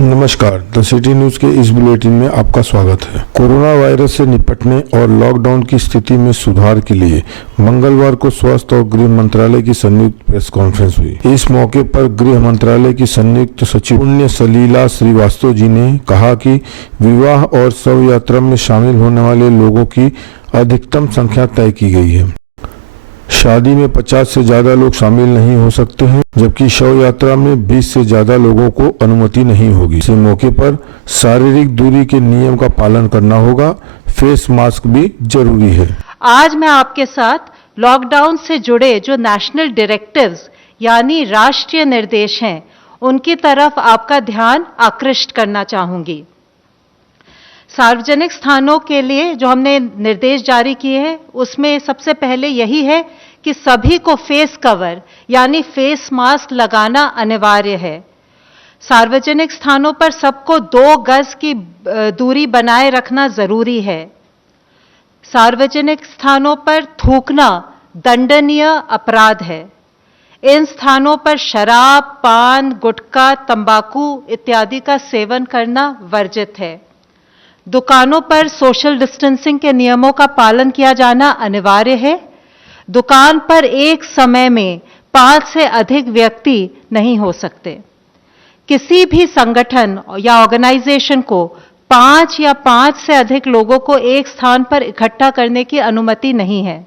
नमस्कार, the city news के इस बुलेटिन में आपका स्वागत है। कोरोना वायरस से निपटने और लॉकडाउन की स्थिति में सुधार के लिए मंगलवार को स्वास्थ्य और गृह मंत्रालय की संयुक्त प्रेस कॉन्फ्रेंस हुई। इस मौके पर गृह मंत्रालय की संयुक्त सचिव पुण्य सलीला श्रीवास्तव जी ने कहा कि विवाह और शव यात्रा में शामिल होने वाले लोगों की अधिकतम संख्या तय की गई है। शादी में 50 से ज्यादा लोग शामिल नहीं हो सकते हैं, जबकि शव यात्रा में 20 से ज्यादा लोगों को अनुमति नहीं होगी। इस मौके पर शारीरिक दूरी के नियम का पालन करना होगा, फेस मास्क भी जरूरी है। आज मैं आपके साथ लॉकडाउन से जुड़े जो नेशनल डायरेक्टिव्स यानी राष्ट्रीय निर्देश हैं, उनकी तरफ आपका ध्यान आकृष्ट करना चाहूंगी। सार्वजनिक स्थानों के लिए जो हमने निर्देश जारी किए हैं, उसमें सबसे पहले यही है कि सभी को फेस कवर यानी फेस मास्क लगाना अनिवार्य है। सार्वजनिक स्थानों पर सबको 2 गज की दूरी बनाए रखना जरूरी है। सार्वजनिक स्थानों पर थूकना दंडनीय अपराध है। इन स्थानों पर शराब, पान, गुटखा, तंबाकू इत्यादि का सेवन करना वर्जित है। दुकानों पर सोशल डिस्टेंसिंग के नियमों का पालन किया जाना अनिवार्य है। दुकान पर एक समय में 5 से अधिक व्यक्ति नहीं हो सकते। किसी भी संगठन या ऑर्गेनाइजेशन को 5 या 5 से अधिक लोगों को एक स्थान पर इकट्ठा करने की अनुमति नहीं है।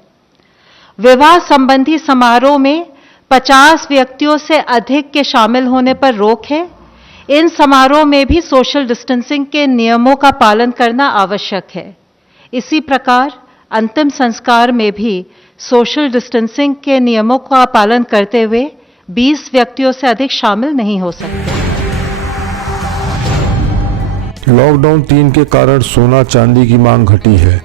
विवाह संबंधी समारोह में 50 व्यक्तियों से अधिक के शामिल होने पर रोक है। इन समारोह में भी सोशल डिस्टेंसिंग के नियमों का पालन करना आवश्यक है। इसी प्रकार अंतिम संस्कार में भी सोशल डिस्टेंसिंग के नियमों का पालन करते हुए 20 व्यक्तियों से अधिक शामिल नहीं हो सकते। लॉकडाउन 3 के कारण सोना चांदी की मांग घटी है।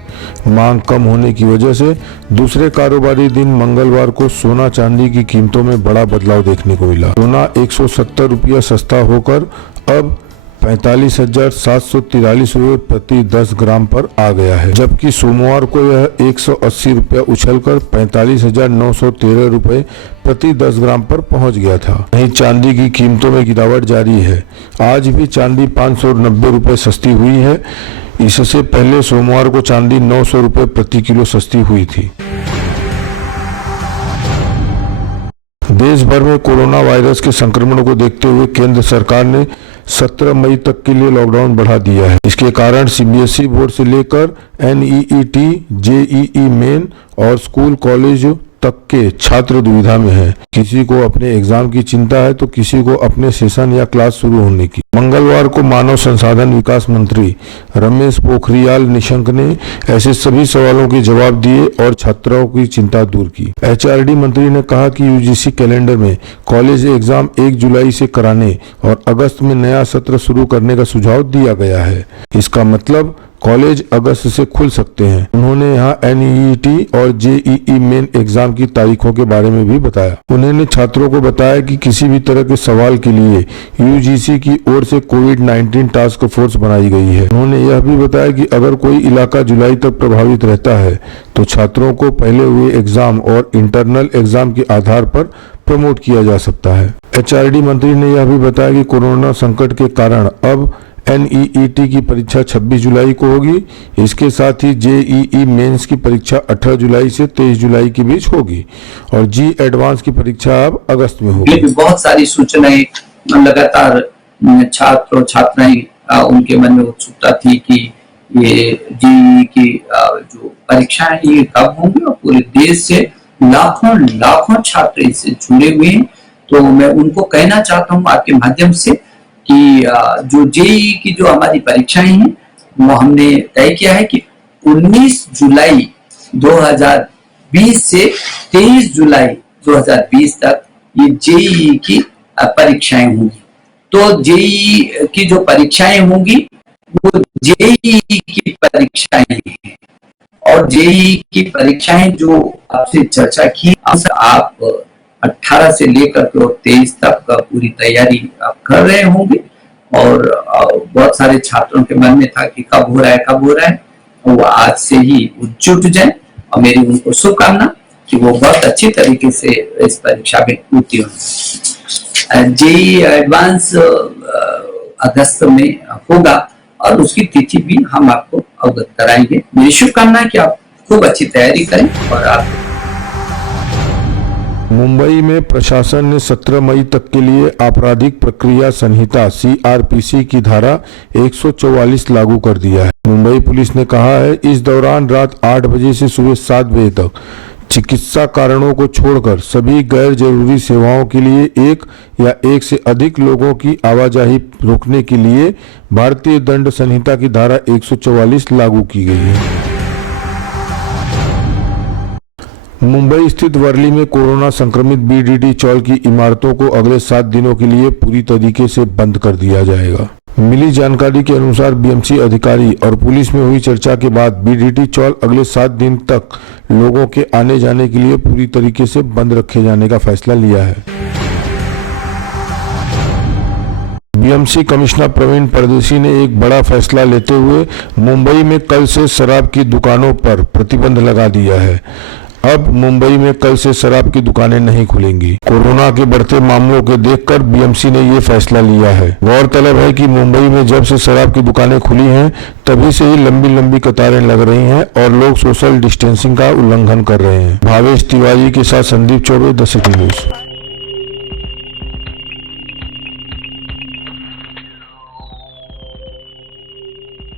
मांग कम होने की वजह से दूसरे कारोबारी दिन मंगलवार को सोना चांदी की कीमतों में बड़ा बदलाव देखने को मिला। सोना 170 रुपया सस्ता होकर अब 45,743 रुपये प्रति 10 ग्राम पर आ गया है, जबकि सोमवार को यह 180 रुपया उछलकर 45,913 रुपये प्रति 10 ग्राम पर पहुंच गया था। वहीं चांदी की कीमतों में गिरावट जारी है। आज भी चांदी 590 रुपये सस्ती हुई है। इससे पहले सोमवार को चांदी 900 रुपये प्रति किलो सस्ती हुई थी। देश भर में कोरोना वायरस के संक्रमण को देखते हुए केंद्र सरकार ने 17 मई तक के लिए लॉकडाउन बढ़ा दिया है। इसके कारण सीबीएसई बोर्ड से लेकर एनईईटी, जेईई मेन और स्कूल कॉलेज तक के छात्र दुविधा में हैं। किसी को अपने एग्जाम की चिंता है तो किसी को अपने सेशन या क्लास शुरू होने की। मंगलवार को मानव संसाधन विकास मंत्री रमेश पोखरियाल निशंक ने ऐसे सभी सवालों के जवाब दिए और छात्रों की चिंता दूर की। एचआरडी मंत्री ने कहा कि यूजीसी कैलेंडर में कॉलेज एग्जाम 1 जुलाई से कराने और अगस्त में नया सत्र शुरू करने का सुझाव दिया गया है। इसका मतलब कॉलेज अगस्त से खुल सकते हैं। उन्होंने यहाँ एनईईटी और जेईई मेन एग्जाम की तारीखों के बारे में भी बताया। उन्होंने छात्रों को बताया कि किसी भी तरह के सवाल के लिए यूजीसी की ओर से कोविड-19 टास्क फोर्स बनाई गई है। उन्होंने यह भी बताया कि अगर कोई इलाका जुलाई तक प्रभावित रहता है तो छात्रों को पहले हुए एग्जाम और इंटरनल एग्जाम के आधार पर प्रमोट किया जा सकता है। एचआरडी मंत्री ने यह भी बताया कि कोरोना संकट के कारण अब एनईईटी की परीक्षा 26 जुलाई को होगी। इसके साथ ही जेईई मेंस की परीक्षा 18 जुलाई से 23 जुलाई के बीच होगी और जी एडवांस की परीक्षा अब अगस्त में होगी। बहुत सारी सूचनाएं लगातार छात्र और छात्राएं उनके मन में उत्सुकता थी कि ये जेईई की जो परीक्षाएं ये कब होंगी और पूरे देश से लाखों छात्र इससे जुड़े हुए हैं। तो मैं उनको कहना चाहता हूँ आपके माध्यम से कि जो जेईई की जो हमारी परीक्षाएं हैं वो हमने तय किया है कि 19 जुलाई 2020 से 23 जुलाई 2020 तक ये जेईई की परीक्षाएं होंगी। तो जेईई की जो परीक्षाएं होंगी वो जेईई की परीक्षाएं हैं और जेईई की परीक्षाएं जो आपसे चर्चा की, आप 18 से लेकर के 23 तक पूरी तैयारी आप कर रहे होंगे और बहुत सारे छात्रों के मन में था कि कब हो रहा है वो आज से ही जुट जाए और मेरी उनको शुभकामना कि वो बहुत अच्छी तरीके से इस परीक्षा में उत्तीर्ण हो। जेईई एडवांस अगस्त में होगा और उसकी तिथि भी हम आपको अवगत कराएंगे। मेरी शुभकामना है कि आप खूब अच्छी तैयारी करें और आप मुंबई में प्रशासन ने 17 मई तक के लिए आपराधिक प्रक्रिया संहिता CRPC की धारा 144 लागू कर दिया है। मुंबई पुलिस ने कहा है इस दौरान रात 8 बजे से सुबह 7 बजे तक चिकित्सा कारणों को छोड़कर सभी गैर जरूरी सेवाओं के लिए एक या एक से अधिक लोगों की आवाजाही रोकने के लिए भारतीय दंड संहिता की धारा 144 लागू की गई है। मुंबई स्थित वर्ली में कोरोना संक्रमित BDT चौल की इमारतों को अगले 7 दिनों के लिए पूरी तरीके से बंद कर दिया जाएगा। मिली जानकारी के अनुसार BMC अधिकारी और पुलिस में हुई चर्चा के बाद BDT चौल अगले 7 दिन तक लोगों के आने जाने के लिए पूरी तरीके से बंद रखे जाने का फैसला लिया है। BMC कमिश्नर प्रवीण परदेशी ने एक बड़ा फैसला लेते हुए मुंबई में कल से शराब की दुकानों पर प्रतिबंध लगा दिया है। अब मुंबई में कल से शराब की दुकानें नहीं खुलेंगी। कोरोना के बढ़ते मामलों को देखकर BMC ने ये फैसला लिया है। गौरतलब है कि मुंबई में जब से शराब की दुकानें खुली हैं तभी से ही लंबी लंबी कतारें लग रही हैं और लोग सोशल डिस्टेंसिंग का उल्लंघन कर रहे हैं। भावेश तिवारी के साथ Sandeep Choubey, the city news.